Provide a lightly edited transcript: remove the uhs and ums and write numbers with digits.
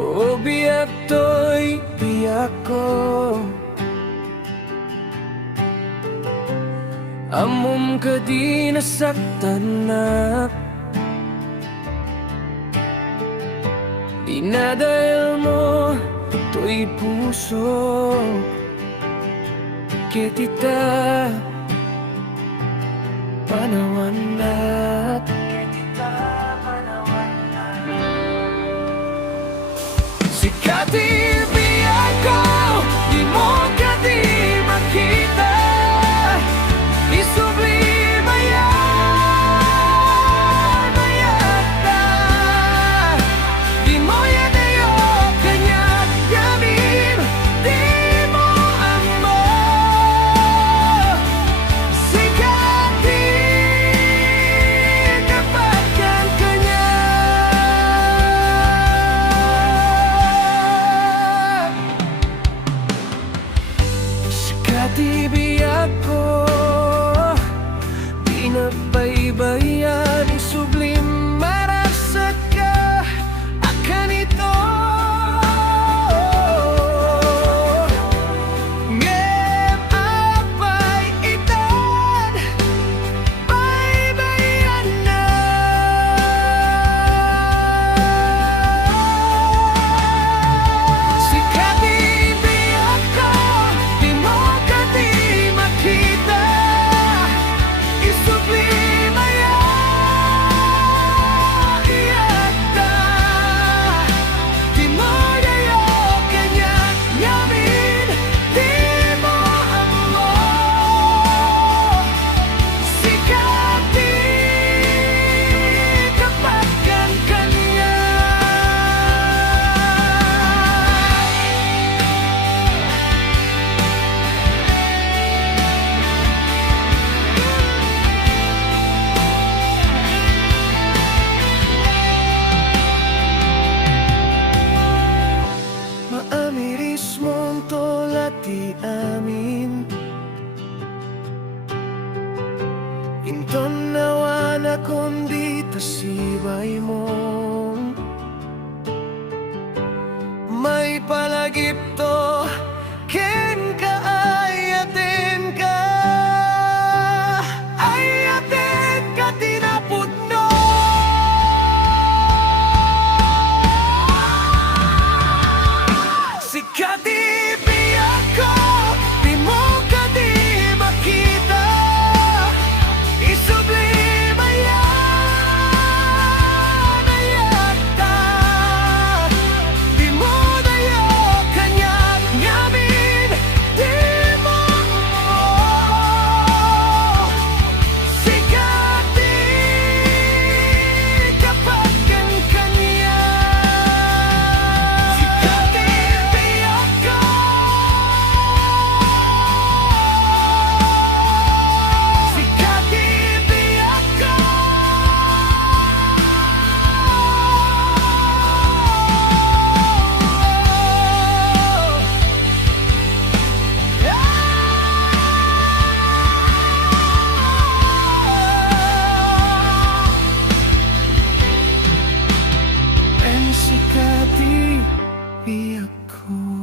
O biyak to'y biyak ko, amom ka di nasaktan na. Dinadahil mo to'y puso Ketita panawanat, Ketita panawanat. Sikati biyak ko, di mo ka di makita. Isublima yan, mayata. Di mo yan ayo kanyak yamin, di mo amo. Sikati kapagkan kanya. Sikati biyak ko, pinapaybayan, isublim marasa ka akan ito. Ngem apay itan, baybayan na. Sikati biyak ko, di mo ka di makita. Isublima yan, iyata. Di mo yayo kanyak yamin, di mo amo. Sikati kapagkan kanya. Maamiris mong tolati amin, inton nawan akong di tasibay mo. May palagip to, ken ka ayatin ka. Ayatin ka tinapudno. Sikati biyak ko, di mo ka di makita. Isublima yan, ayata. Di mo dayo kanyak yamin, di mo mo. Sikati kapagkan kanya. Sikati biyak ko, sikati biyak ko. En sikati biyak ko.